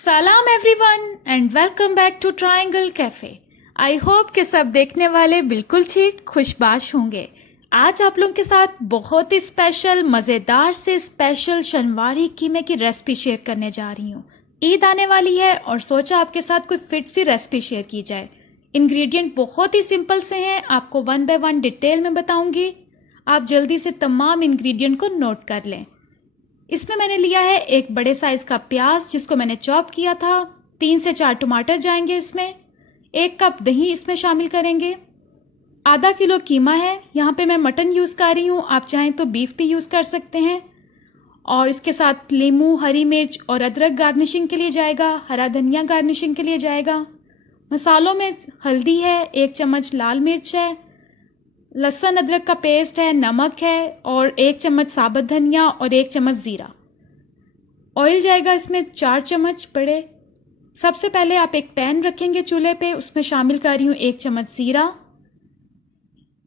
सलाम everyone and welcome back to Triangle Cafe. I hope कि सब देखने वाले बिल्कुल ठीक खुशबाश होंगे। आज आप लोगों के साथ बहुत ही स्पेशल मज़ेदार से स्पेशल शनवारी कीमे की रेसिपी शेयर करने जा रही हूँ। ईद आने वाली है और सोचा आपके साथ कोई फिट सी रेसिपी शेयर की जाए। इंग्रेडिएंट बहुत ही सिंपल से हैं, आपको वन बाय वन डिटेल में बताऊंगी। आप जल्दी से तमाम इंग्रेडिएंट को नोट कर लें। इसमें मैंने लिया है एक बड़े साइज़ का प्याज जिसको मैंने चॉप किया था। 3 से 4 टमाटर जाएंगे इसमें। 1 कप दही इसमें शामिल करेंगे। आधा किलो कीमा है, यहाँ पे मैं मटन यूज़ कर रही हूँ, आप चाहें तो बीफ भी यूज़ कर सकते हैं। और इसके साथ लीमू, हरी मिर्च और अदरक गार्निशिंग के लिए जाएगा, हरा धनिया गार्निशिंग के लिए जाएगा। मसालों में हल्दी है, 1 चम्मच लाल मिर्च है, लहसुन अदरक का पेस्ट है, नमक है और 1 चम्मच साबुत धनिया और 1 चम्मच ज़ीरा। ऑयल जाएगा इसमें 4 चम्मच बड़े। सबसे पहले आप एक पैन रखेंगे चूल्हे पे, उसमें शामिल कर रही हूँ 1 चम्मच ज़ीरा,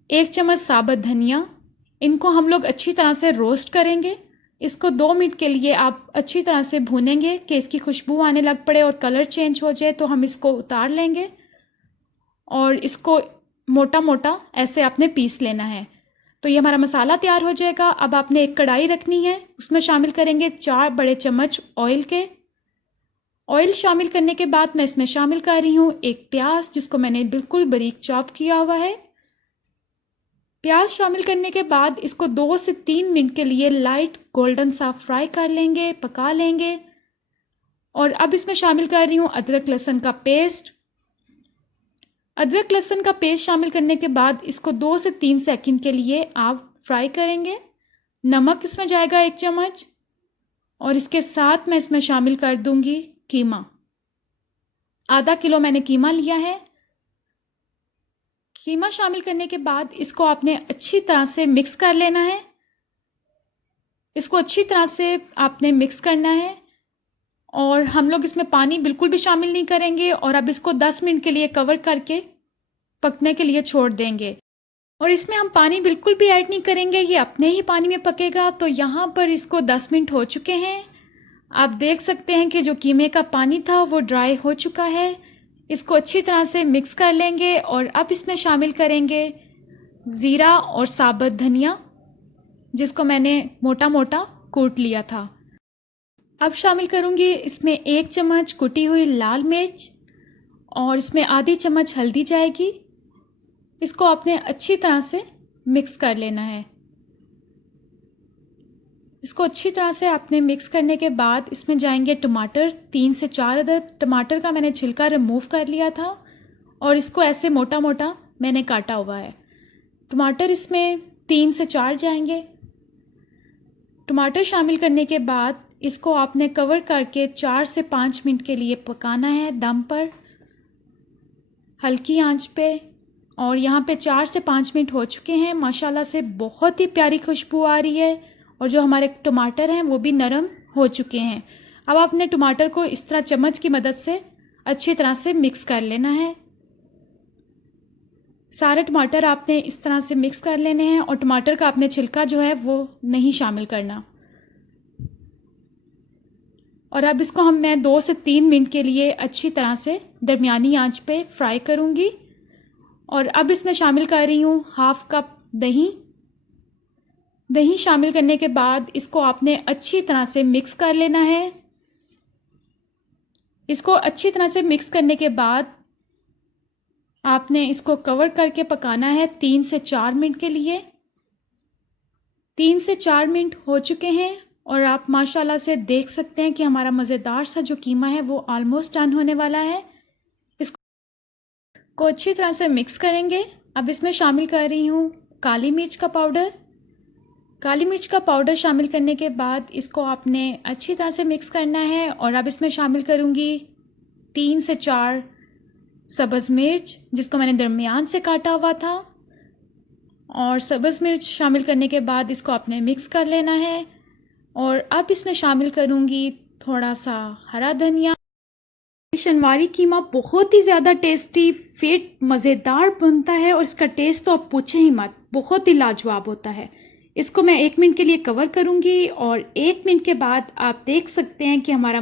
1 चम्मच साबुत धनिया। इनको हम लोग अच्छी तरह से रोस्ट करेंगे। इसको 2 मिनट के लिए आप अच्छी तरह से भूनेंगे कि इसकी खुशबू आने लग पड़े और कलर चेंज हो जाए, तो हम इसको उतार लेंगे और इसको मोटा मोटा ऐसे आपने पीस लेना है। तो ये हमारा मसाला तैयार हो जाएगा। अब आपने एक कढ़ाई रखनी है, उसमें शामिल करेंगे 4 बड़े चम्मच ऑयल के। ऑयल शामिल करने के बाद मैं इसमें शामिल कर रही हूँ एक प्याज जिसको मैंने बिल्कुल बारीक चॉप किया हुआ है। प्याज शामिल करने के बाद इसको 2 से 3 मिनट के लिए लाइट गोल्डन सा फ्राई कर लेंगे, पका लेंगे। और अब इसमें शामिल कर रही हूँ अदरक लहसुन का पेस्ट। अदरक लहसुन का पेस्ट शामिल करने के बाद इसको 2 से 3 सेकंड के लिए आप फ्राई करेंगे। नमक इसमें जाएगा 1 चम्मच और इसके साथ मैं इसमें शामिल कर दूंगी कीमा। आधा किलो मैंने कीमा लिया है। कीमा शामिल करने के बाद इसको आपने अच्छी तरह से मिक्स कर लेना है। इसको अच्छी तरह से आपने मिक्स करना है और हम लोग इसमें पानी बिल्कुल भी शामिल नहीं करेंगे। और अब इसको 10 मिनट के लिए कवर करके पकने के लिए छोड़ देंगे। और इसमें हम पानी बिल्कुल भी ऐड नहीं करेंगे, ये अपने ही पानी में पकेगा। तो यहाँ पर इसको 10 मिनट हो चुके हैं। आप देख सकते हैं कि जो कीमे का पानी था वो ड्राई हो चुका है। इसको अच्छी तरह से मिक्स कर लेंगे और अब इसमें शामिल करेंगे ज़ीरा और साबुत धनिया जिसको मैंने मोटा मोटा कूट लिया था। अब शामिल करूंगी इसमें 1 चम्मच कुटी हुई लाल मिर्च और इसमें आधी चम्मच हल्दी जाएगी। इसको आपने अच्छी तरह से मिक्स कर लेना है। इसको अच्छी तरह से आपने मिक्स करने के बाद इसमें जाएंगे टमाटर। 3 से 4 अदद टमाटर का मैंने छिलका रिमूव कर लिया था और इसको ऐसे मोटा मोटा मैंने काटा हुआ है। टमाटर इसमें 3 से 4 जाएंगे। टमाटर शामिल करने के बाद इसको आपने कवर करके 4 से 5 मिनट के लिए पकाना है दम पर, हल्की आंच पे। और यहाँ पे 4 से 5 मिनट हो चुके हैं। माशाल्लाह से बहुत ही प्यारी खुशबू आ रही है और जो हमारे टमाटर हैं वो भी नरम हो चुके हैं। अब आपने टमाटर को इस तरह चम्मच की मदद से अच्छी तरह से मिक्स कर लेना है। सारे टमाटर आपने इस तरह से मिक्स कर लेने हैं और टमाटर का आपने छिलका जो है वो नहीं शामिल करना। और अब इसको मैं 2 से 3 मिनट के लिए अच्छी तरह से दरमियानी आंच पे फ्राई करूँगी। और अब इसमें शामिल कर रही हूँ 1/2 कप दही। दही शामिल करने के बाद इसको आपने अच्छी तरह से मिक्स कर लेना है। इसको अच्छी तरह से मिक्स करने के बाद आपने इसको कवर करके पकाना है 3 से 4 मिनट के लिए। 3 से 4 मिनट हो चुके हैं और आप माशाल्लाह से देख सकते हैं कि हमारा मज़ेदार सा जो कीमा है वो ऑलमोस्ट डन होने वाला है। इसको अच्छी तरह से मिक्स करेंगे। अब इसमें शामिल कर रही हूँ काली मिर्च का पाउडर। काली मिर्च का पाउडर शामिल करने के बाद इसको आपने अच्छी तरह से मिक्स करना है। और अब इसमें शामिल करूँगी 3 से 4 सब्ज़ मिर्च जिसको मैंने दरमियान से काटा हुआ था। और सब्ज़ मिर्च शामिल करने के बाद इसको आपने मिक्स कर लेना है। और अब इसमें शामिल करूँगी थोड़ा सा हरा धनिया। शनवारी कीमा बहुत ही ज़्यादा टेस्टी, फिट, मज़ेदार बनता है और इसका टेस्ट तो आप पूछें ही मत, बहुत ही लाजवाब होता है। इसको मैं 1 मिनट के लिए कवर करूँगी और 1 मिनट के बाद आप देख सकते हैं कि हमारा